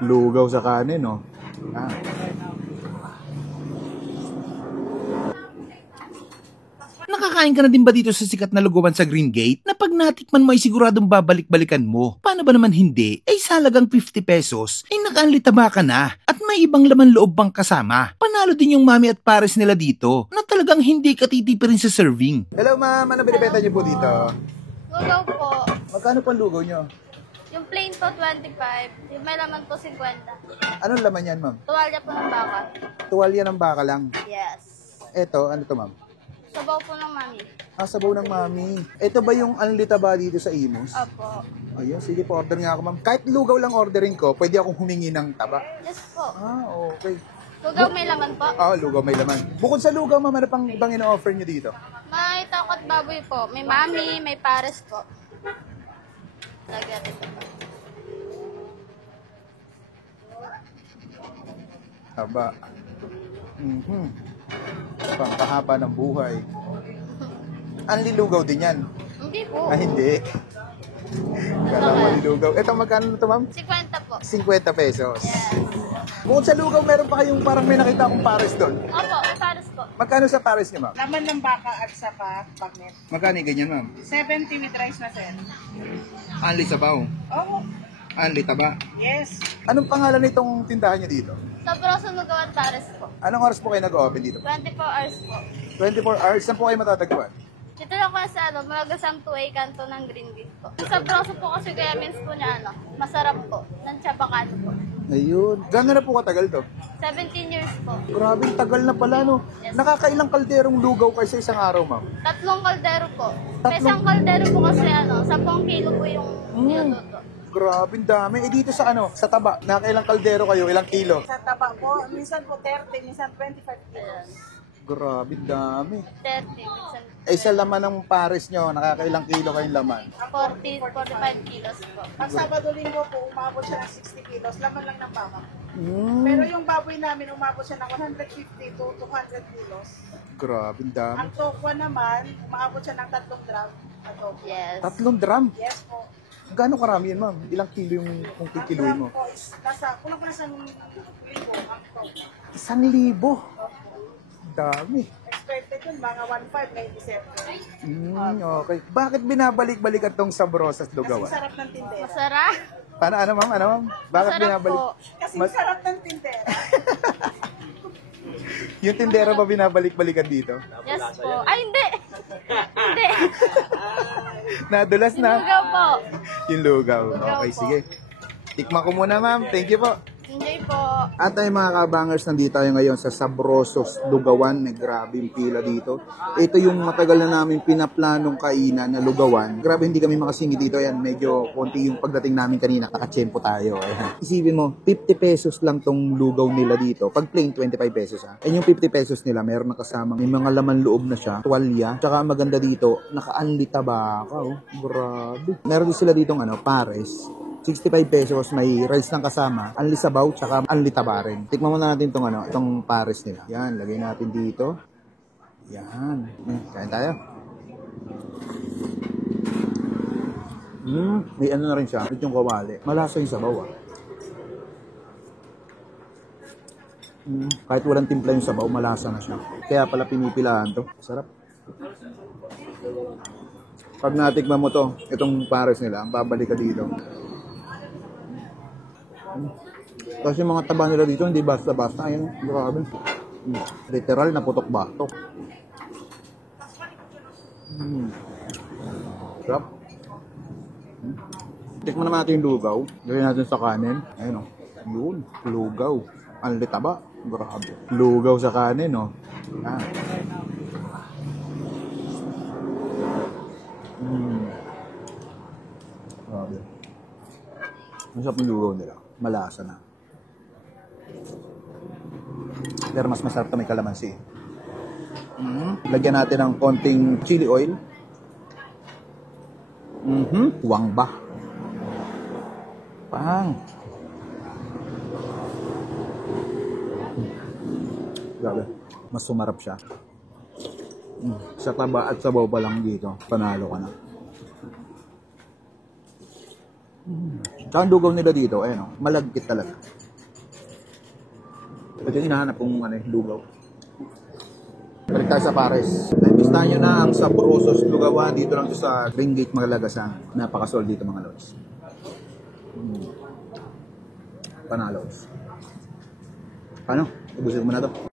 Lugaw sa kanin, no? Ah. Nakakain ka na din ba dito sa sikat na lugawan sa Green Gate na pag natikman mo ay siguradong babalik-balikan mo? Paano ba naman hindi? Ay salagang 50 pesos ay nakaanlitaba ka na at may ibang laman loob pang kasama. Panalo din yung mami at pares nila dito na talagang hindi ka titipirin sa serving. Hello ma'am, ano binibenta niyo po dito? Lugaw po. Magkano po ang lugaw niyo? Yung plain po, 25. Yung may laman po, 50. Anong laman yan ma'am? Tuwalya po ng baka. Tuwalya ng baka lang. Yes. Eto, ano to ma'am? Sabaw po ng mami. Sabaw ng mami. Ito ba yung anlitaba dito sa Imus? Opo. Ayun, sige po, order nga ako ma'am. Kahit lugaw lang ordering ko, pwede akong humingi ng taba. Yes po. Okay. Lugaw may laman po. Lugaw may laman. Bukod sa lugaw ma'am, ano pang ibang ino-offer niyo dito? May takot baboy po. May mami, may pares po. Lagyan ito po. Taba. Pangkahaba ng buhay. Anlilugaw din yan. Hindi po. Hindi. Kala mo lilugaw. Ito magkano na ito ma'am? 50 po. 50 pesos. Yes. Bukod sa lugaw, meron pa kayong parang may nakita akong pares doon. Opo, may pares po. Magkano sa pares niyo ma'am? Laman ng baka at sapa, bagnet. Magkano yung ganyan ma'am? 70 with rice na sir. Anli sabaw. Oh, Anli taba. yes. Anong pangalan nitong tindahan niyo dito? Sa broso lugaw at pares po. Anong oras po kayo nag-open dito? 24 hours po. 24 hours. Saan po kayo matatagpuan? Dito lang po sa Malagasang 2A, kanto ng Greenville po. Sa broso po kasi kaya means po niya masarap po. Ng Chabacano po. Ayun. Gano'n na po katagal to? 17 years po. Grabe, tagal na pala no. Yes. Nakakailang kalderong lugaw kayo sa isang araw ma'am? 3 kaldero po. May isang kaldero po kasi 10 kilo po yung niluto. Grabe, dami. Dito sa sa taba, nakakailang kaldero kayo, ilang kilo? Sa taba po, minsan po 30, minsan 25 kilos. Grabe, dami. 30, minsan Sa laman ng pares nyo, nakakailang kilo kayong laman? 40, 45 kilos po. Pag Sabado Linggo po, umabot siya ng 60 kilos, laman lang ng baka. Mm, Pero yung baboy namin, umabot siya ng 150 to 200 kilos. grabe, dami. Ang tokwa naman, umabot siya ng 3 drum. Yes. 3 drum. Yes po. Gano'ng karami yan ma'am? Ilang kilo yung kung Ang kikiluin drum mo? po is, kulang pa sa 1,000 ang tokwa. 1,000. Dami. Expected yun, mga 1,500 ngayong December. Okay. Bakit binabalik-balik itong sabrosas Kasi lugawan? sarap ng tindera. Masarap. Paano, ano ma'am? Ano ma'am? Bakit Masarap binabalik? po. Kasi sarap ng tindera. Yung tindera ba binabalik-balikan dito? Yes po. Ay, hindi. Hindi. Nadulas na. Lugaw po. Yung lugaw. Lugaw Okay, po. sige. Tikman ko muna ma'am. Thank you po. Enjoy po. At ay mga kabangers, nandito tayo ngayon sa Sabrosos Lugawan. Grabe yung pila dito. Ito yung matagal na namin pinaplanong kainan na lugawan. Grabe, hindi kami makasingit dito. Ayan, medyo konti yung pagdating namin kanina. Nakachempo tayo. Ayan. Isipin mo, 50 pesos lang tong lugaw nila dito. Pag plain, 25 pesos ha. And yung 50 pesos nila, meron na kasama. May mga laman loob na siya. Tuwalya. Tsaka maganda dito, naka-anli tabaka. Oh. Grabe. Meron din sila ditong pares. 65 pesos, may rice lang kasama, anli sabaw, tsaka anli taba rin. Tikman muna natin itong pares nila. Yan, lagay natin dito. Yan. Kain tayo. May ano na rin siya, yung kawali. Malasa yung sabaw Kahit walang timpla yung sabaw, malasa na siya. Kaya pala pinipilahan to. Sarap. Pag natikman mo to, itong pares nila, babalik ka dito. Kasi mga taba nila dito, hindi basta-basta. Ayan, grabe. Literal na putok-batok. Sarap. Tikman naman natin yung lugaw. Gawin natin sa kanin. Ayun o. Yun, lugaw. Ang litaba. Grabe. Lugaw sa kanin o. Grabe. Ang sarap yung lugaw nila. Malasa na. Pero mas masarap ito may kalamansi. Lagyan natin ng konting chili oil. Wangba. Pang. Grabe. Mas sumarap siya. Sa taba at sabaw pa lang dito, panalo ka na. Tsaka ang lugaw nila dito, ayan o, malagkit talaga. Ito yung hinahanap kong lugaw. Balik tayo sa Pares. Napistahan nyo na ang Sabrosos Lugawan dito lang sa Green Gate, Malagasan. Napakasol dito mga lods. Panalo. Paano? Ubusin ko muna to.